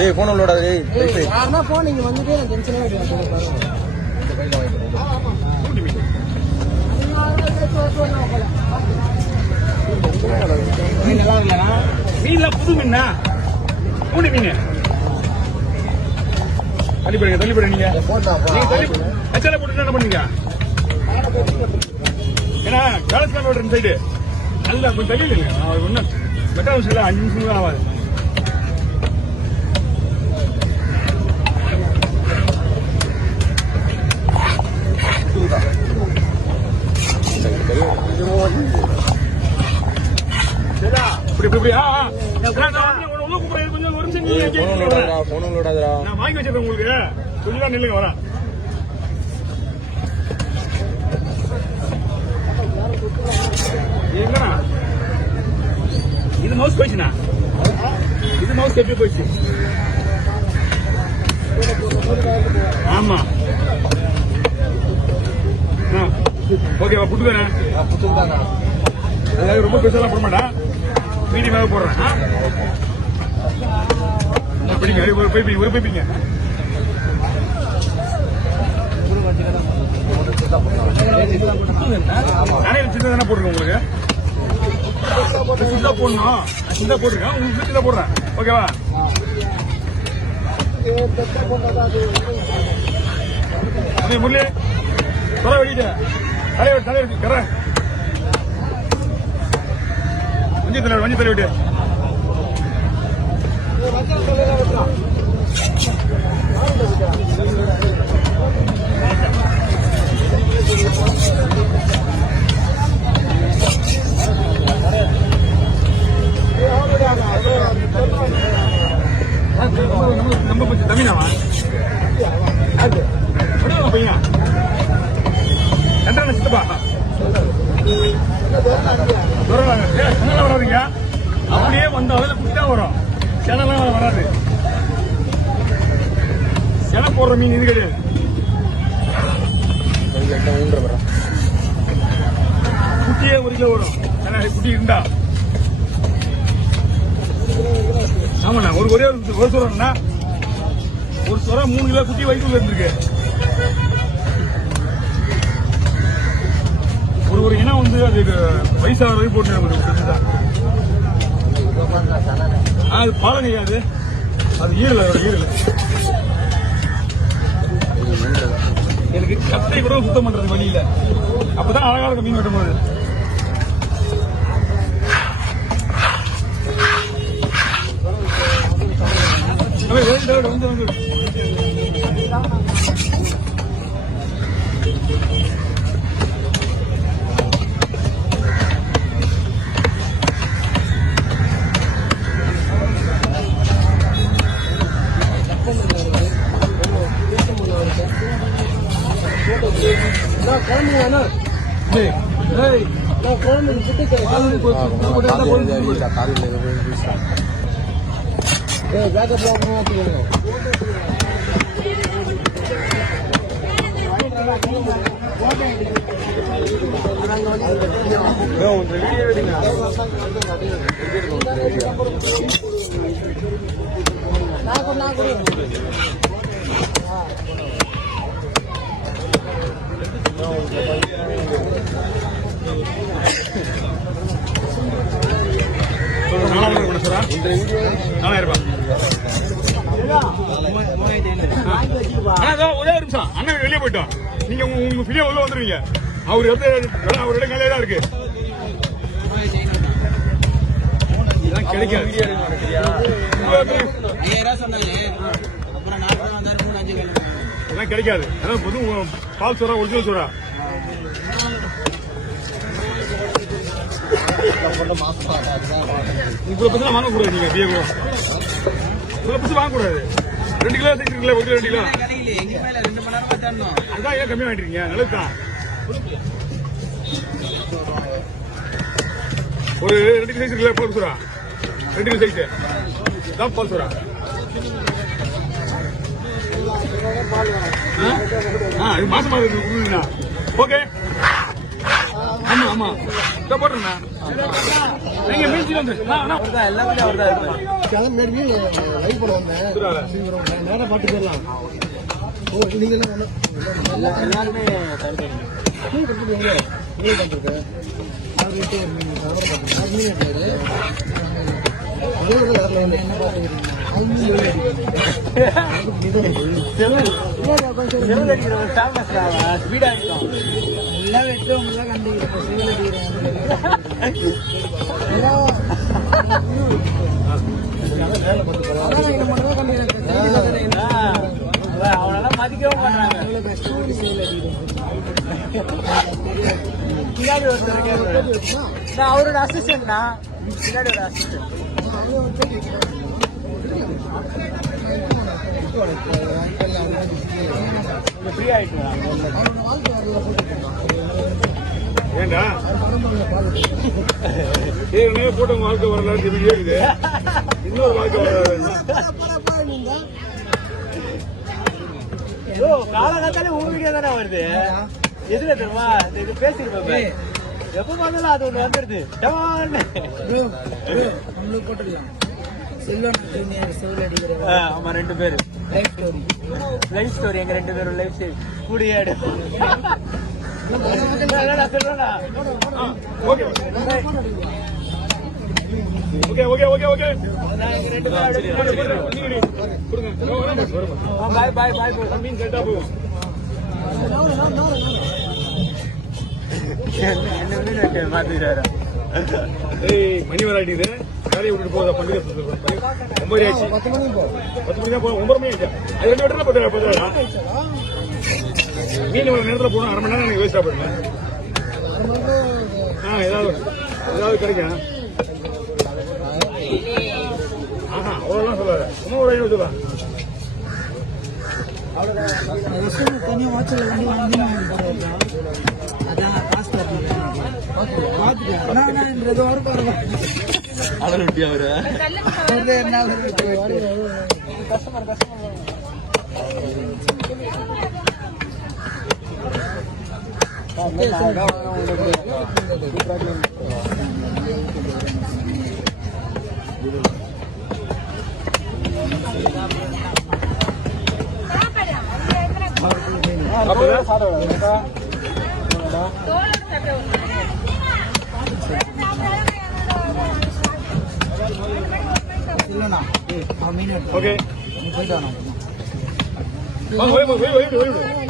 ஏய் phone load ஆகுது. யாருன்னா போன் இங்க வந்துட்டு நான் டென்ஷனே ஆயிடுவேன். மீன்ல புது மீனா மூணு மீன் தள்ளி போடுங்க நீங்க கச்சால போட்டு என்ன பண்ணீங்க? ஏன்னா காலஸ்கான் ரோடு சைடு நல்லா கொஞ்சம் தள்ளி இல்லைங்க. ஒன்றும் மெட்ரோ ஹவுஸ்ல 5 நிமிஷம் கூட ஆகாது. நான் வாங்கி வச்சிருக்கேன் உங்களுக்கு. கொஞ்ச நேரம் நில்லுங்க வரேன். எங்கண்ணா இது மவுஸ் போயிடுச்சுண்ணா. இது மவுஸ் எப்படி போயிடுச்சு? ஆமா ஓகேவா? புட்டுதானே? அதாவது ரொம்ப பெருசாலாம் போட மாட்டேன், மீடியமாக போடுறேன். பிடிங்க ஒரு பைப்பிங்க. நிறைய சின்ன தானே போட்டுருக்கேன் உங்களுக்கு. சின்னதா போடணும். சின்னதா போட்டிருக்கேன் உங்களுக்கு. வீட்டுல போடுறேன் ஓகேவா? அதே முரளி தொலை வெடிட்டு தலைவெட்டு கர மஞ்சள் தலை விட்டு நம்ம கொஞ்சம் தமிழாவா பையன் என்ன சித்தப்பா வராதுங்க. அப்படியே வந்தாலும் குட்டா வரும். செனலாம் வராது. சென போடுற மீன் இது கிடையாது. குட்டியே 1 கிலோ வரும். குட்டி இருந்தா ஆமாண்ணா. ஒரே ஒரு சுரம்னா ஒரு சுரம் 3 கிலோ குட்டி வயிற்றுல இருந்திருக்கு. ஒரு இனம் வந்து அது வயசாக வரை போட்டு அது பாலம் கிடையாது. அது ஈரல் எனக்கு கட்டை கூட சுத்தம் பண்றது வழியில. அப்பதான் அழகா இருக்க மீன் வெட்டும் போது. வந்து ஒரே நிமிஷம் அண்ணன் வெளியே போயிட்டோம். நீங்க உங்க பிரியா உள்ள வந்துருவீங்க. அவரோட கலையா தான் இருக்கு. இதெல்லாம் கிடைக்காது. இதெல்லாம் கிடைக்காது. அதான் பொது பால் சோறா ஒரிஜினல் சோறா. இவ்வளவு பசங்க வாங்கக்கூடாது. நீங்க பிஏ இவ்வளவு பசங்க வாங்கக்கூடாது. 2 கிலோ 6 கிலோ 1 கிலோ 2 கிலோ அதான் ஏன் கம்மி வாங்கிட்டீங்க? நல்லதுதான். ஒரு 2 கிலோ 6 கிலோ பால் சோறா. 2 கிலோ சைஸ் தான் பால் சோறா. இது மாசமா இருக்கு. ஓகே ஆமா ஆமா இதை போட்டுருங்க நீங்க மீஞ்சி வந்து எல்லாத்துலயும் அவர் தான் இருப்பாரு. லைவ் போட வந்தேன் நேரம் பாட்டு போயிடலாம். ஓ நீங்க எல்லாருமே அவனால மதிக்கவும் பண்றாங்க. பின்னாடி ஒருத்தர் அவரோட அசிஸ்டன்ட் தான். பின்னாடி ஒரு அசிஸ்டன்ட் ஃப்ரீ ஆயிட்டு ஏண்டா ஏற்கனவே போட்ட வாழ்க்கை வரலாறு இருக்குது, இன்னொரு வாழ்க்கை வரலாறு. காலகாத்தாலே உங்க வீடியோ தானே வருது. எதுல தெரியுமா இது பேசிருப்பேன். எப்ப பார்த்தாலும் அது ஒண்ணு வந்துருது. நம்மளுக்கு போட்டுக்கலாம். ஆமா 2 பேரு லைஃப் ஸ்டோரி. எங்க 2 பேரும் லைஃப் ஸ்டோரி கூடியாடு. Okay okay okay okay bye bye bye. மீன் கரெக்டா போகும். மணி வர ஆயிட்டு வேலையை விட்டுட்டு போதா பண்டிகை 9 ஆயிடுச்சு. 10 மணி தான் போகும். 9 மணி ஆயிடுச்சு. அது 2 விட்டு 10 மீன் ஒரு நேரத்தில் போகணும். அரை மணி நேரம் எனக்கு வேஸ்டா போயிடுவேன். ஏதாவது கிடைக்கும். ஆஹா அவ்வளோலாம் சொல்லாத. சும்மா ஒரு 500 சொல்லலாம். தனியா வாட்சில் வந்து அதான் காசு பார்த்துட்டு அவரு கஸ்டமர் இல்லண்ணா மீன் ஓகே போயிட்டு போய்